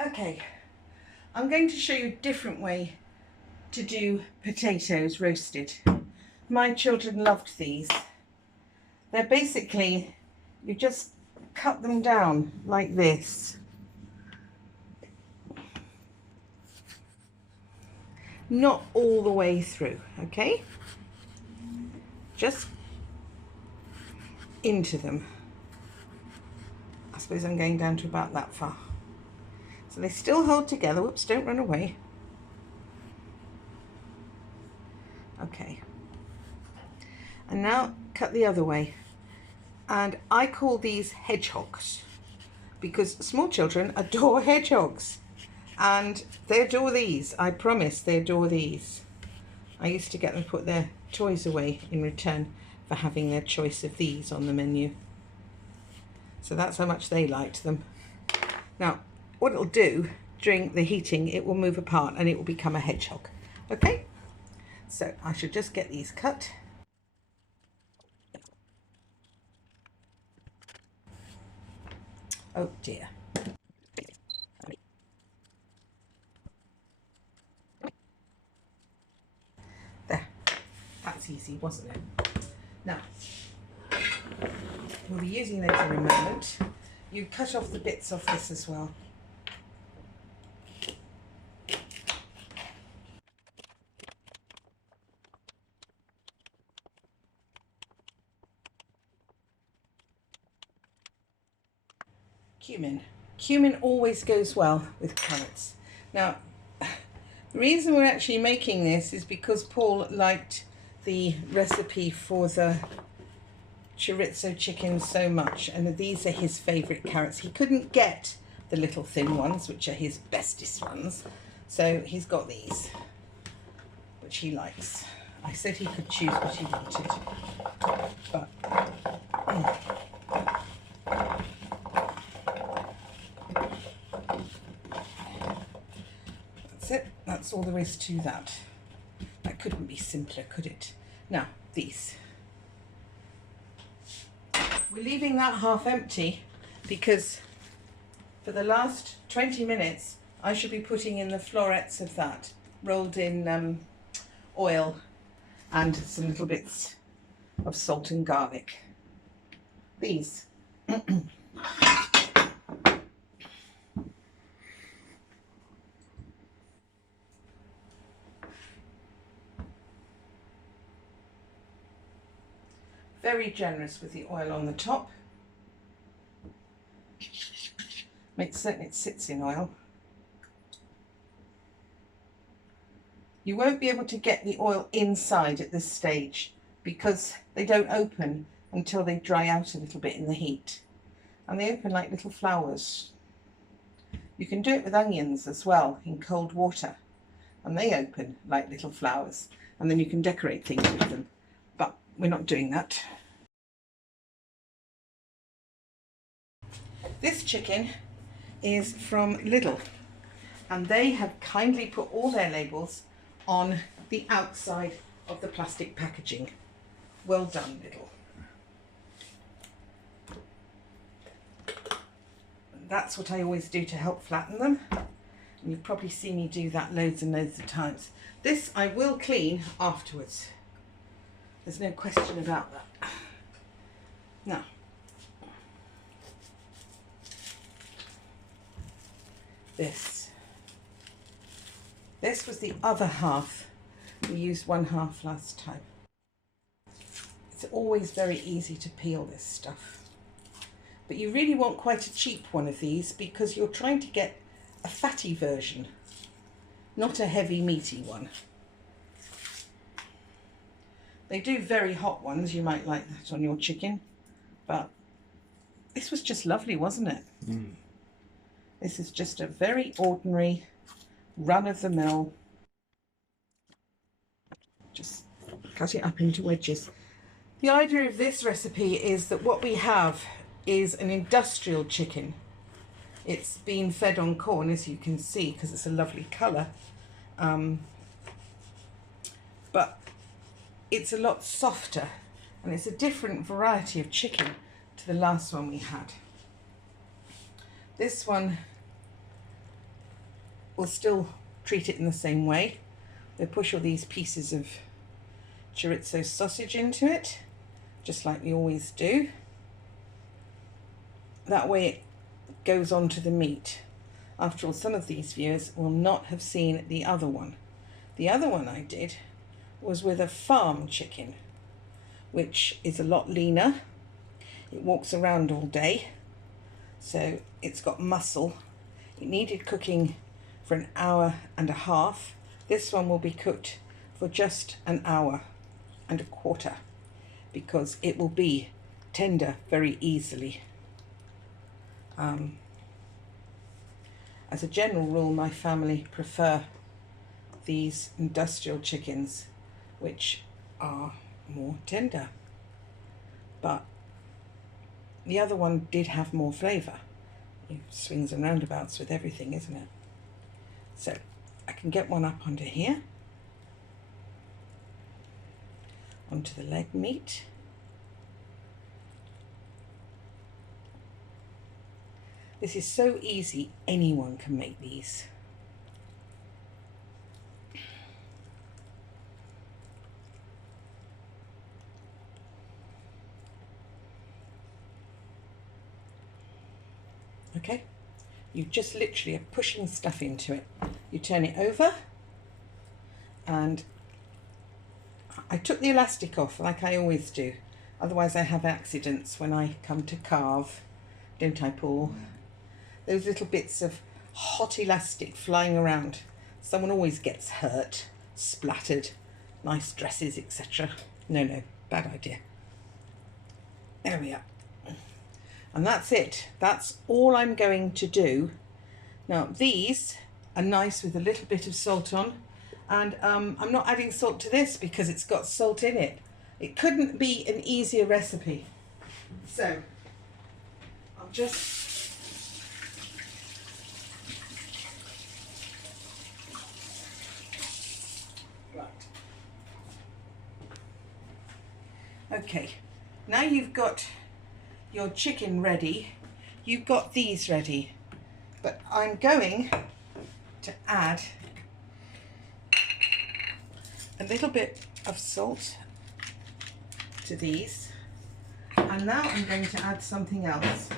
Okay, I'm going to show you a different way to do potatoes roasted. My children loved these. They're basically, you just cut them down like this. Not all the way through, okay? Just into them. I suppose I'm going down to about that far. So they still hold together. Whoops, don't run away. Okay. And now cut the other way. And I call these hedgehogs because small children adore hedgehogs. And they adore these. I promise they adore these. I used to get them to put their toys away in return for having their choice of these on the menu. So that's how much they liked them. Now, what it'll do during the heating, it will move apart and it will become a hedgehog. Okay, so I should just get these cut. Oh dear. There, that's easy, wasn't it? Now, we'll be using those in a moment. You cut off the bits off this as well. Cumin. Cumin always goes well with carrots. Now, the reason we're actually making this is because Paul liked the recipe for the chorizo chicken so much, and these are his favourite carrots. He couldn't get the little thin ones, which are his bestest ones, so he's got these, which he likes. I said he could choose what he wanted, but that's it. That's all there is to that. That couldn't be simpler, could it? Now, these. We're leaving that half empty because for the last 20 minutes I should be putting in the florets of that, rolled in oil and some little bits of salt and garlic. These. Very generous with the oil on the top. Make certain it sits in oil. You won't be able to get the oil inside at this stage because they don't open until they dry out a little bit in the heat. And they open like little flowers. You can do it with onions as well in cold water, and they open like little flowers, and then you can decorate things with them. But we're not doing that. This chicken is from Lidl, and they have kindly put all their labels on the outside of the plastic packaging. Well done, Lidl. And that's what I always do to help flatten them. And you've probably seen me do that loads and loads of times. This I will clean afterwards. There's no question about that. Now, this was the other half. We used one half last time. It's always very easy to peel this stuff, but you really want quite a cheap one of these because you're trying to get a fatty version, not a heavy meaty one. They do very hot ones, you might like that on your chicken, but this was just lovely, wasn't it? Mm. This is just a very ordinary, run-of-the-mill. Just cut it up into wedges. The idea of this recipe is that what we have is an industrial chicken. It's been fed on corn, as you can see, because it's a lovely colour. But it's a lot softer, and it's a different variety of chicken to the last one we had. This one we'll still treat it in the same way. We'll push all these pieces of chorizo sausage into it, just like we always do. That way it goes onto the meat. After all, some of these viewers will not have seen the other one. The other one I did was with a farm chicken, which is a lot leaner. It walks around all day, so it's got muscle. It needed cooking for an hour and a half. This one will be cooked for just an hour and a quarter because it will be tender very easily. As a general rule, my family prefer these industrial chickens, which are more tender, but the other one did have more flavour. It swings and roundabouts with everything, isn't it? So I can get one up onto here, onto the leg meat. This is so easy, anyone can make these. Okay, you just literally are pushing stuff into it. You turn it over, and I took the elastic off like I always do, otherwise I have accidents when I come to carve, don't I, Paul? Those little bits of hot elastic flying around. Someone always gets hurt, splattered, nice dresses, etc. No, bad idea. There we are. And that's it. That's all I'm going to do. Now, these are nice with a little bit of salt on. And I'm not adding salt to this because it's got salt in it. It couldn't be an easier recipe. So, I'll just... Okay, now you've got your chicken ready, you've got these ready, but I'm going to add a little bit of salt to these, and now I'm going to add something else.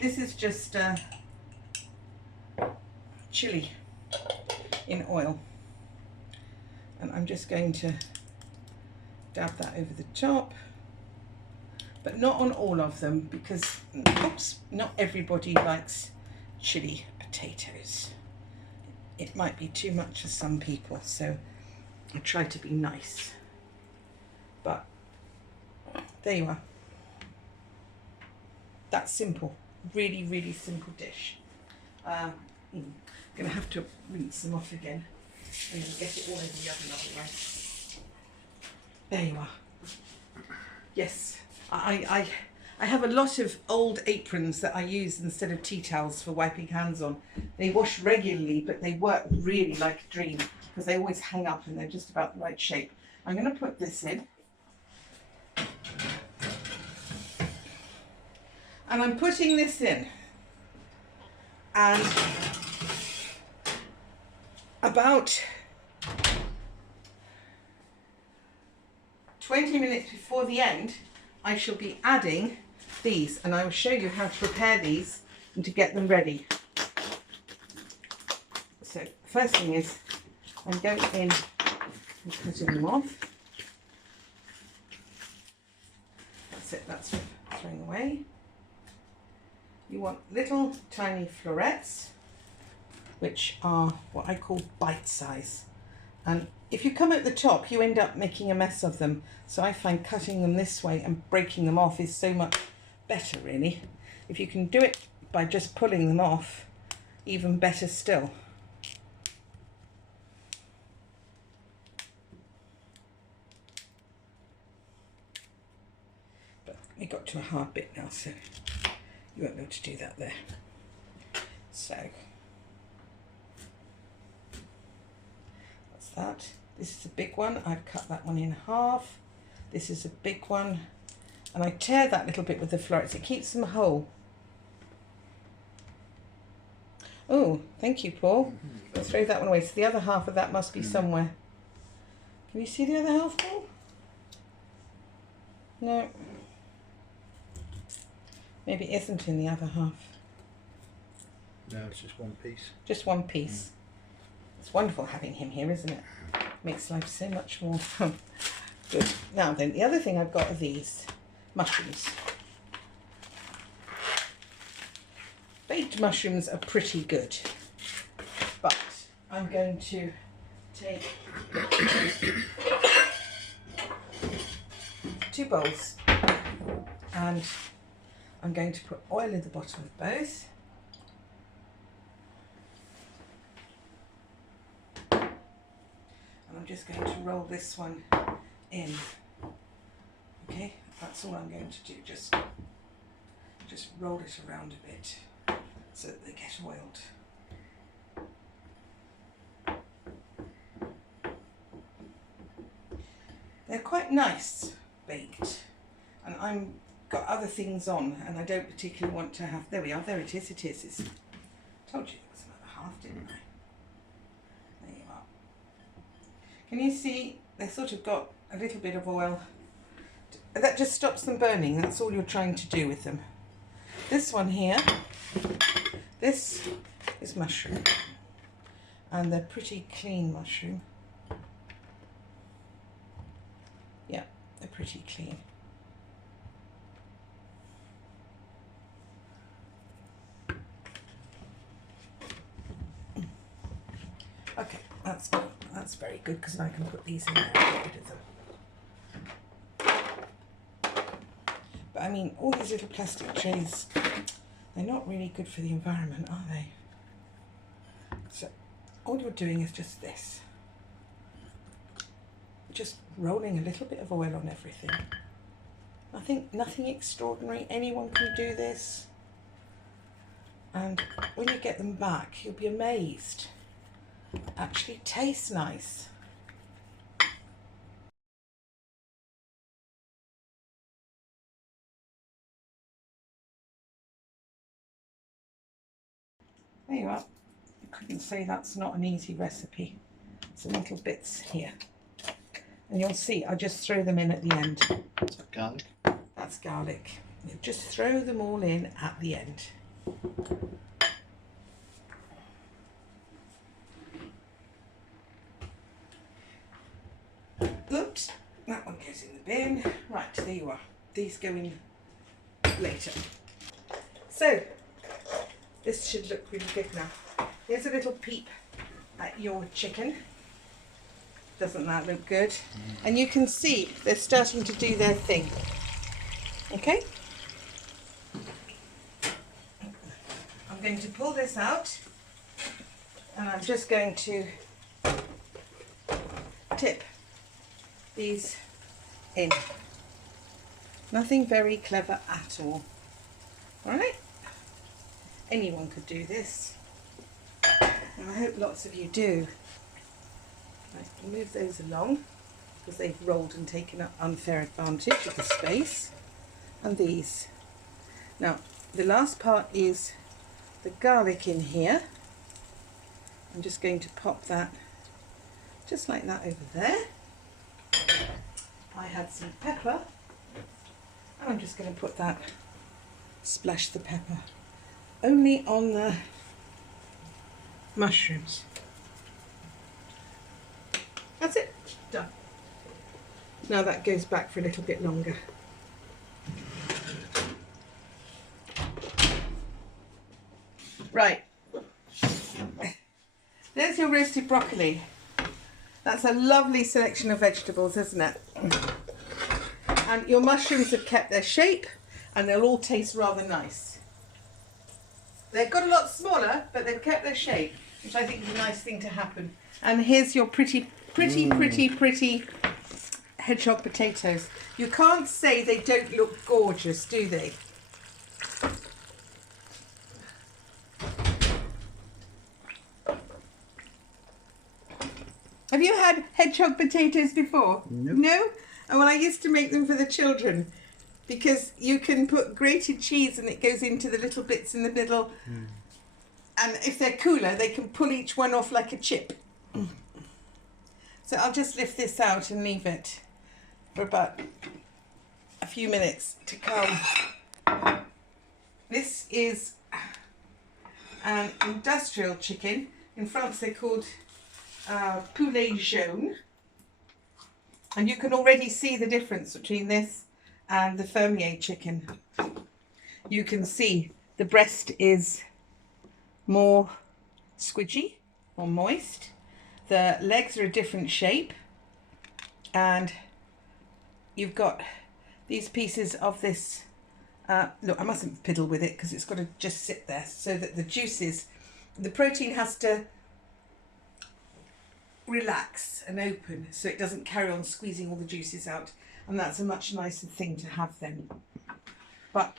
This is just chili in oil, and I'm just going to dab that over the top, but not on all of them because, oops, not everybody likes chili potatoes. It might be too much for some people, so I try to be nice. But there you are. That's simple, really, really simple dish. I'm gonna have to rinse them off again and get it all over the oven otherwise. There you are. Yes, I have a lot of old aprons that I use instead of tea towels for wiping hands on. They wash regularly, but they work really like a dream because they always hang up and they're just about the right shape. I'm going to put this in. And I'm putting this in. And about 20 minutes before the end, I shall be adding these, and I will show you how to prepare these and to get them ready. So first thing is I'm going in and cutting them off. That's it, that's throwing away. You want little tiny florets, which are what I call bite size. And if you come at the top, you end up making a mess of them. So I find cutting them this way and breaking them off is so much better, really. If you can do it by just pulling them off, even better still. But we got to a hard bit now, so you won't be able to do that there. So that's that. This is a big one. I've cut that one in half. This is a big one. And I tear that little bit with the florets. It keeps them whole. Oh, thank you, Paul. I'll throw that one away. So the other half of that must be somewhere. Can you see the other half, Paul? No. Maybe it isn't in the other half. No, it's just one piece. Just one piece. It's wonderful having him here, isn't it? Makes life so much more fun. Good. Now then, the other thing I've got are these mushrooms. Baked mushrooms are pretty good, but I'm going to take 2 bowls and I'm going to put oil in the bottom of both. And I'm just going to roll this one in. Okay, that's all I'm going to do. Just roll it around a bit so that they get oiled. They're quite nice baked, and I'm got other things on, and I don't particularly want to have. There we are. There it is. It is. It's, told you there was another half, didn't I? There you are. Can you see? They sort of got a little bit of oil. That just stops them burning. That's all you're trying to do with them. This one here. This is mushroom, and they're pretty clean mushroom. Yeah, they're pretty clean. Okay, that's good. That's very good because I can put these in there and get rid of them. But I mean, all these little plastic trays, they're not really good for the environment, are they? So all you're doing is just this. Just rolling a little bit of oil on everything. I think nothing extraordinary. Anyone can do this. And when you get them back, you'll be amazed. Actually tastes nice. There you are. You couldn't say that's not an easy recipe. Some little bits here. And you'll see, I just throw them in at the end. Is that garlic? That's garlic. You just throw them all in at the end. Oops, that one goes in the bin. Right, there you are. These go in later. So, this should look really good now. Here's a little peep at your chicken. Doesn't that look good? And you can see they're starting to do their thing. Okay? I'm going to pull this out and I'm just going to tip these in. Nothing very clever at all. Alright? Anyone could do this. And I hope lots of you do. Right, move those along because they've rolled and taken up unfair advantage of the space. And these. Now, the last part is the garlic in here. I'm just going to pop that just like that over there. I had some pepper and I'm just going to put that, splash the pepper only on the mushrooms. That's it, done. Now that goes back for a little bit longer. Right, there's your roasted broccoli. That's a lovely selection of vegetables, isn't it? And your mushrooms have kept their shape and they'll all taste rather nice. They've got a lot smaller, but they've kept their shape, which I think is a nice thing to happen. And here's your pretty hedgehog potatoes. You can't say they don't look gorgeous, do they? Have you had hedgehog potatoes before? Nope. No? Oh, well, I used to make them for the children because you can put grated cheese and it goes into the little bits in the middle. And if they're cooler, they can pull each one off like a chip. So I'll just lift this out and leave it for about a few minutes to calm. This is an industrial chicken. In France they're called poulet jaune. And you can already see the difference between this and the fermier chicken. You can see the breast is more squidgy or moist. The legs are a different shape, and you've got these pieces of this. Look, I mustn't fiddle with it because it's got to just sit there so that the juices, the protein has to relax and open so it doesn't carry on squeezing all the juices out, and that's a much nicer thing to have then. But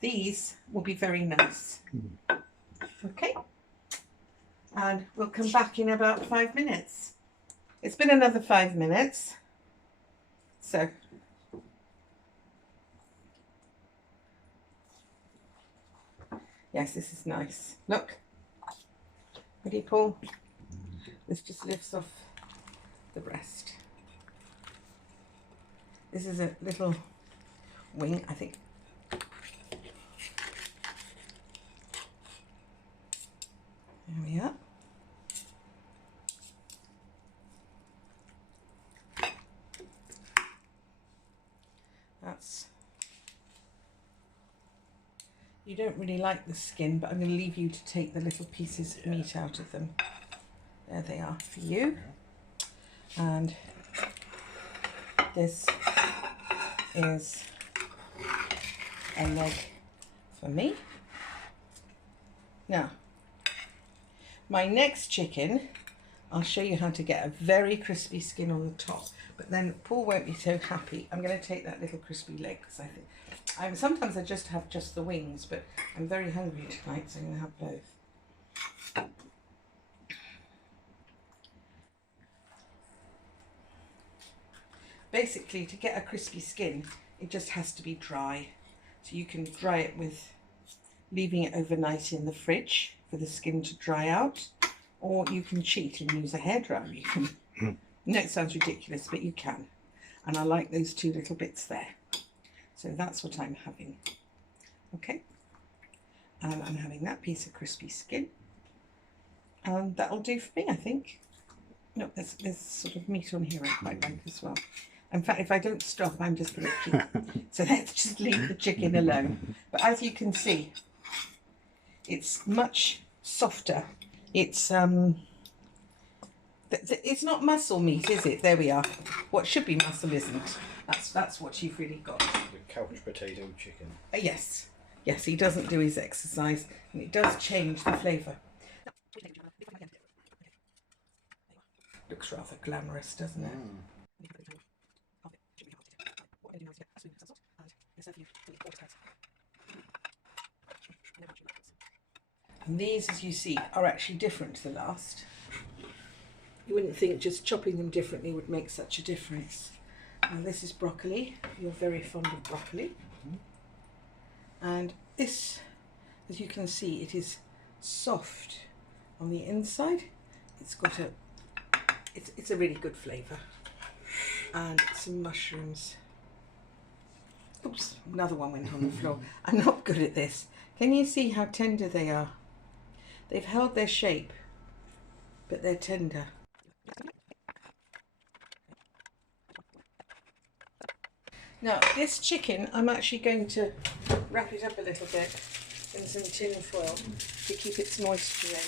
these will be very nice. Okay, and we'll come back in about 5 minutes. It's been another 5 minutes, so yes, this is nice. Look, ready, Paul? This just lifts off the breast. This is a little wing, I think. There we are. That's, you don't really like the skin, but I'm going to leave you to take the little pieces of meat out of them. There they are for you. And this is a leg for me. Now, my next chicken, I'll show you how to get a very crispy skin on the top, but then Paul won't be so happy. I'm going to take that little crispy leg because I think sometimes I just have just the wings, but I'm very hungry tonight, so I'm going to have both. Basically, to get a crispy skin, it just has to be dry. So you can dry it with leaving it overnight in the fridge for the skin to dry out, or you can cheat and use a hairdryer. You can. No, it sounds ridiculous, but you can. And I like those two little bits there. So that's what I'm having. Okay. And I'm having that piece of crispy skin. And that'll do for me, I think. No, there's sort of meat on here I quite like as well. In fact, if I don't stop, I'm just going to keep. So let's just leave the chicken alone. But as you can see, it's much softer. It's not muscle meat, is it? There we are. What should be muscle isn't. That's what you've really got. The couch potato chicken. Yes, yes. He doesn't do his exercise, and it does change the flavour. Looks rather glamorous, doesn't it? And these, as you see, are actually different to the last. You wouldn't think just chopping them differently would make such a difference. Now this is broccoli. You're very fond of broccoli. And this, as you can see, it is soft on the inside. It's got it's a really good flavour. And some mushrooms. Oops, another one went on the floor. I'm not good at this. Can you see how tender they are? They've held their shape, but they're tender. Now, this chicken, I'm actually going to wrap it up a little bit in some tin foil to keep its moisture in,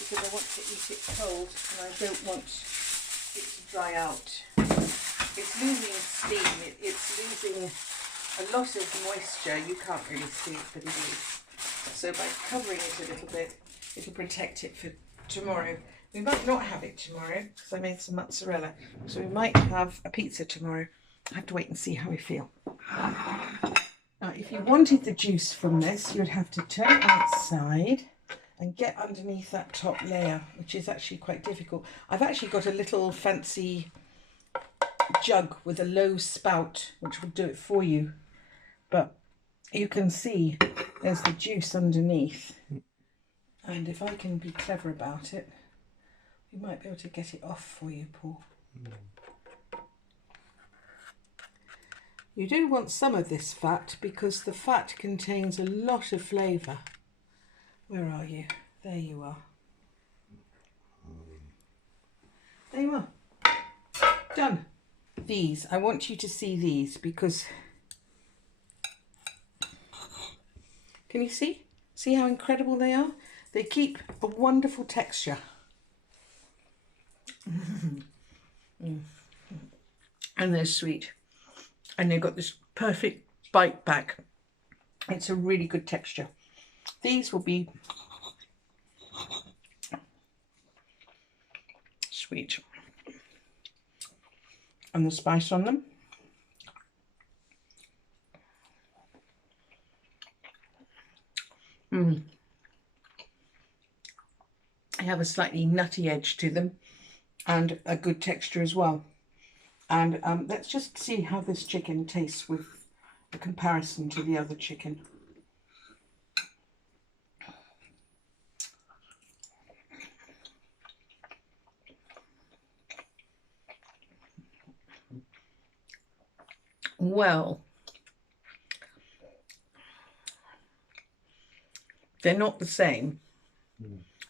because I want to eat it cold and I don't want it to dry out. It's losing steam, it's losing a lot of moisture. You can't really see it, but it is. So by covering it a little bit, it'll protect it for tomorrow. We might not have it tomorrow because I made some mozzarella. So we might have a pizza tomorrow. I have to wait and see how we feel. Now, if you wanted the juice from this, you'd have to turn it outside and get underneath that top layer, which is actually quite difficult. I've actually got a little fancy jug with a low spout, which will do it for you. But you can see there's the juice underneath. And if I can be clever about it, we might be able to get it off for you, Paul. You do want some of this fat because the fat contains a lot of flavour. Where are you? There you are. There you are. Done. These, I want you to see these because, can you see? See how incredible they are? They keep a wonderful texture. And they're sweet. And they've got this perfect bite back. It's a really good texture. These will be sweet. And the spice on them. They have a slightly nutty edge to them and a good texture as well. And let's just see how this chicken tastes with a comparison to the other chicken. Well, they're not the same.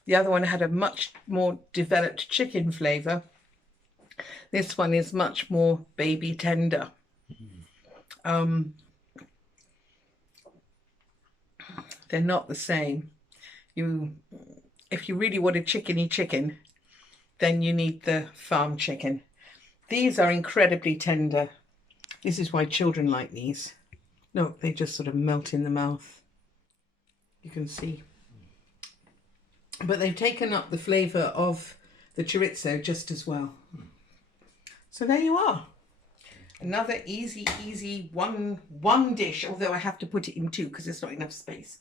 The other one had a much more developed chicken flavour. This one is much more baby tender. They're not the same. If you really want a chickeny chicken, then you need the farm chicken. These are incredibly tender. This is why children like these. Look, they just sort of melt in the mouth. You can see. But they've taken up the flavour of the chorizo just as well. So there you are. Another easy one dish, although I have to put it in two because there's not enough space.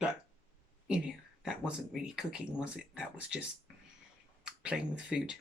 But, you know, that wasn't really cooking, was it? That was just playing with food.